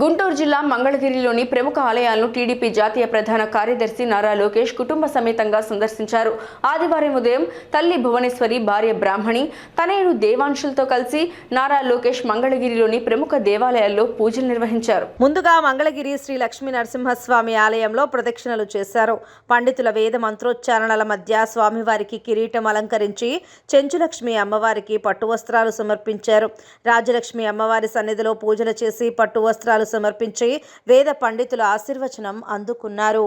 గుంటూరు జిల్లా మంగళగిరిలోని ప్రముఖ ఆలయాలను టీడీపీ జాతీయ ప్రధాన కార్యదర్శి నారా లోకేష్ కుటుంబ సమేతంగా సందర్శించారు. ఆదివారం ఉదయం తల్లి భువనేశ్వరి, భార్య బ్రాహ్మణి, తనయుడు దేవాంశులతో కలిసి నారా లోకేష్ మంగళగిరిలోని ప్రముఖ దేవాలయాల్లో పూజలు నిర్వహించారు. ముందుగా మంగళగిరి శ్రీ లక్ష్మీ నరసింహస్వామి ఆలయంలో ప్రదక్షిణలు చేశారు. పండితుల వేద మంత్రోచ్చారణల మధ్య స్వామివారికి కిరీటం అలంకరించి చెంచులక్ష్మి అమ్మవారికి పట్టు వస్త్రాలు సమర్పించారు. రాజలక్ష్మి అమ్మవారి సన్నిధిలో పూజలు చేసి పట్టు వస్త్రాలు సమర్పించి వేద పండితుల ఆశీర్వచనం అందుకున్నారు.